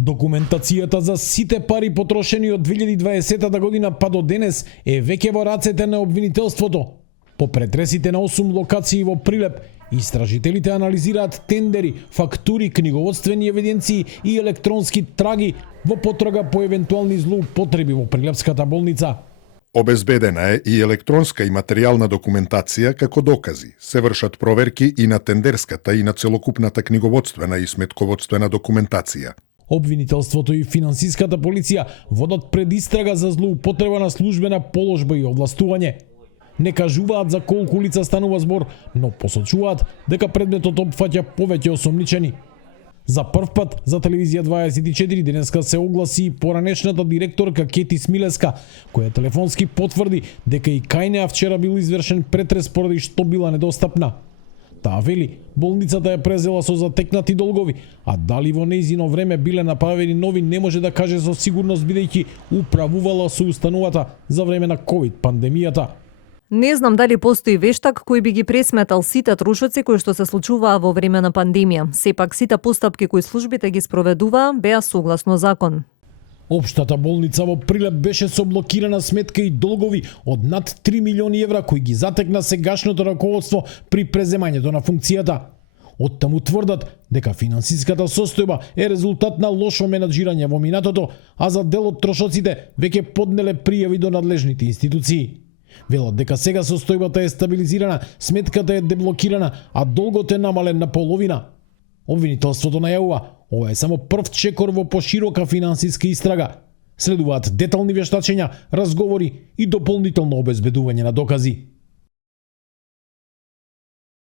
Документацијата за сите пари потрошени од 2020 година па до денес е веќе во рацете на обвинителството. По претресите на 8 локации во Прилеп, истражителите анализираат тендери, фактури, книговодствени евиденции и електронски траги во потрага по евентуални злоупотреби во Прилепската болница. Обезбедена е и електронска и материјална документација како докази. Се вршат проверки и на тендерската и на целокупната книговодствена и сметководствена документација. Обвинителството и финансиската полиција водат предистрага за злоупотреба на службена положба и овластување. Не кажуваат за колку лица станува збор, но посочуваат дека предметот опфаќа повеќе осомничени. За прв пат за телевизија 24 денеска се огласи и поранешната директорка Кети Смилеска, која телефонски потврди дека и кај неа вчера бил извршен претрес поради што била недостапна. Таа вели, болницата ја презела со затекнати долгови, а дали во нејзино време биле направени нови не може да каже со сигурност бидејќи управувала со установата за време на ковид пандемијата. Не знам дали постои вештак кој би ги пресметал сите трошоци кои што се случуваа во време на пандемија. Сепак сите постапки кои службите ги спроведуваа беа согласно закон. Општата болница во Прилеп беше со блокирана сметка и долгови од над 3 милиони евра кои ги затекна сегашното раководство при преземањето на функцијата. Оттаму тврдат дека финансиската состојба е резултат на лошо менаџирање во минатото, а за дел од трошоците веќе поднеле пријави до надлежните институции. Велат дека сега состојбата е стабилизирана, сметката е деблокирана, а долгот е намален на половина. Обвинителството најавува, ова е само прв чекор во поширока финансиска истрага. Следуваат детални вештачења, разговори и дополнително обезбедување на докази.